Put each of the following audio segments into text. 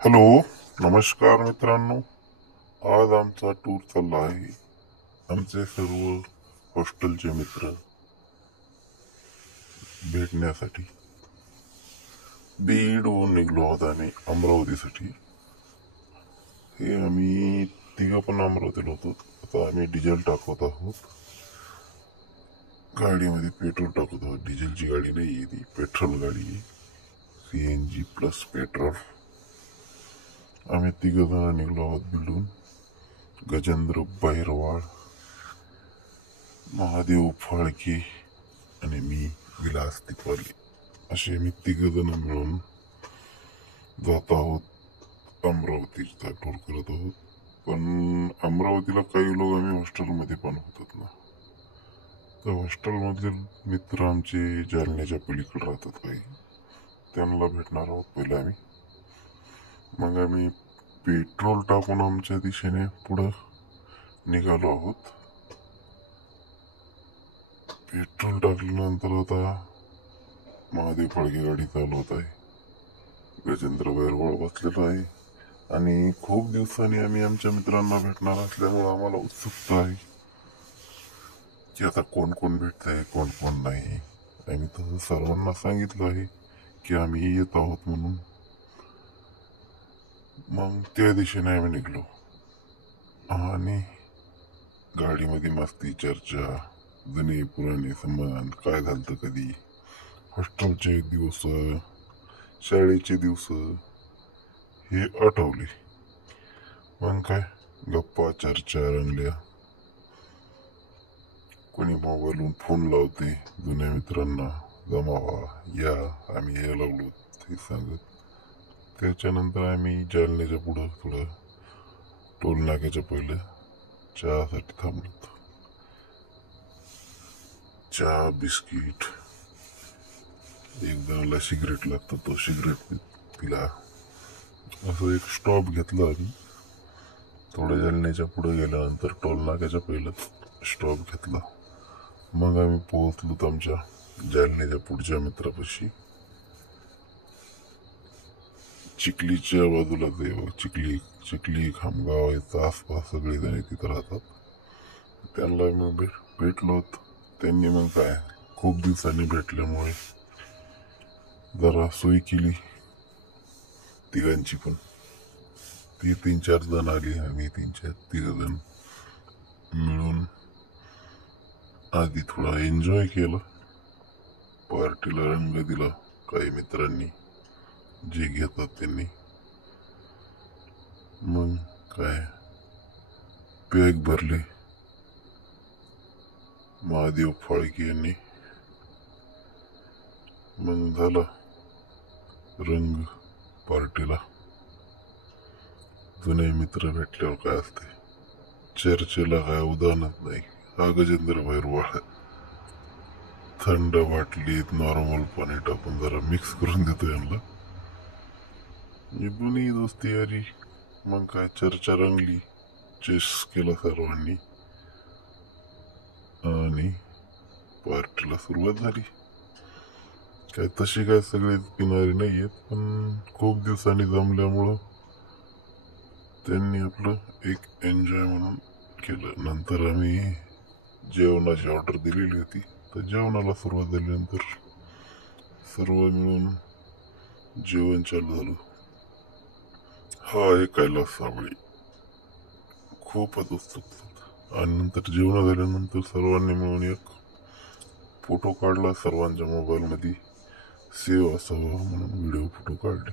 Hello, नमस्कार मित्रांनो. आज आमचा टूर चालला आहे. आमचे सर्व हॉस्टेलचे मित्र भेटण्यासाठी बीडहून निघलो आहोत आम्ही अमरावतीसाठी. हे आम्ही तिघं पण अमरावतीला होतो. आता आम्ही डिझेल टाकत आहोत गाडीमध्ये, पेट्रोल टाकत आहोत. डिझेलची गाडी नाही आहे, ती पेट्रोल गाडी आहे, CNG प्लस पेट्रोल. आम्ही तिघं जण निघलो आहोत बीडहून. गजेंद्र बैरवाळ, महादेव फाळके आणि मी विलास तिकवाले, असे मी तिघ जण मिळून जात आहोत. अमरावतीचा टूर करत आहोत. पण अमरावतीला काही लोक आम्ही हॉस्टेलमध्ये पण होतात ना, तर हॉस्टेलमधले मित्र आमचे जालन्याच्या पलीकडे राहतात काही, त्यांना भेटणार आहोत पहिले आम्ही. मग आम्ही पेट्रोल टाकून आमच्या दिशेने पुढं निघालो आहोत. पेट्रोल टाकल्यानंतर आता महादेव फाळके गाडी चालवत आहे, गजेंद्र बैरवाळ बसलेला आहे. आणि खूप दिवसांनी आम्ही आमच्या मित्रांना भेटणार असल्यामुळे आम्हाला उत्सुकता आहे की आता कोण कोण भेटत आहे, कोण कोण नाही. आम्ही तसं सर्वांना सांगितलं आहे की आम्ही येत आहोत म्हणून. मग त्या दिशेने आम्ही निघलो आणि गाडीमध्ये मस्ती, चर्चा, जुने पुराणे संबंध, काय झालं कधी, हॉस्टेलचे दिवस, शाळेचे दिवस हे आठवले. मग काय गप्पा चर्चा रंगल्या. कोणी मोबाईलवरून फोन लावते जुन्या मित्रांना, जमावा या, आम्ही यायला लागलो ते सांगत. त्याच्यानंतर आम्ही जालन्याच्या पुढं थोडं टोल नाक्याच्या पहिलं चहासाठी थांबलो. चहा, बिस्किट, एक जणाला सिगरेट लागतं, तो सिगरेट पिला. असं एक स्टॉप घेतला आम्ही. थोडं जालन्याच्या पुढे गेल्यानंतर टोल नाक्याच्या पहिलं स्टॉप घेतला. मग आम्ही पोहोचलो आमच्या जालन्याच्या पुढच्या मित्रापाशी. चिखलीच्या बाजूला चिखली खामगाव याचा आसपास सगळे जण तिथं राहतात. त्यांना मग भेटलो. त्यांनी मग काय खूप दिवसांनी भेटल्यामुळे जरा सोय केली तिघांची पण. ती 3-4 जण आली, आम्ही 3-4 जण मिळून आधी थोडा एन्जॉय केलं. पार्टीला रंग दिला काही मित्रांनी, जे घेतात त्यांनी. मग काय पॅक भरले महादेव फाळके यांनी. मग झाला रंग पार्टीला. जुने मित्र भेटल्यावर काय असते, चर्चेला काय उदाहरणच नाही. हा गजेंद्र बैरवाळ थंड बाटलीत नॉर्मल पाणी टाकून जरा मिक्स करून देतो यांना. दोन्ही दोस्ती यारी. मग काय चर्चा रंगली, चेस केला सर्वांनी आणि पार्टीला सुरुवात झाली. काय तशी काय सगळे पिणारे नाही आहेत, पण खूप दिवसांनी जमल्यामुळं त्यांनी आपलं एक एन्जॉय म्हणून केलं. नंतर आम्ही जेवणाची ऑर्डर दिलेली होती, तर जेवणाला सुरुवात झाल्यानंतर सर्व मिळून जेवण चालू झालं. हा एक कैलास साबळे खूपच उत्सुक. आणि नंतर जेवण झाल्यानंतर सर्वांनी मिळून एक फोटो काढला. सर्वांच्या मोबाईलमध्ये सेव्ह असावा म्हणून व्हिडिओ फोटो काढले.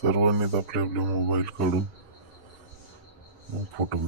सर्वांनीच आपले आपले मोबाईल काढून मग फोटो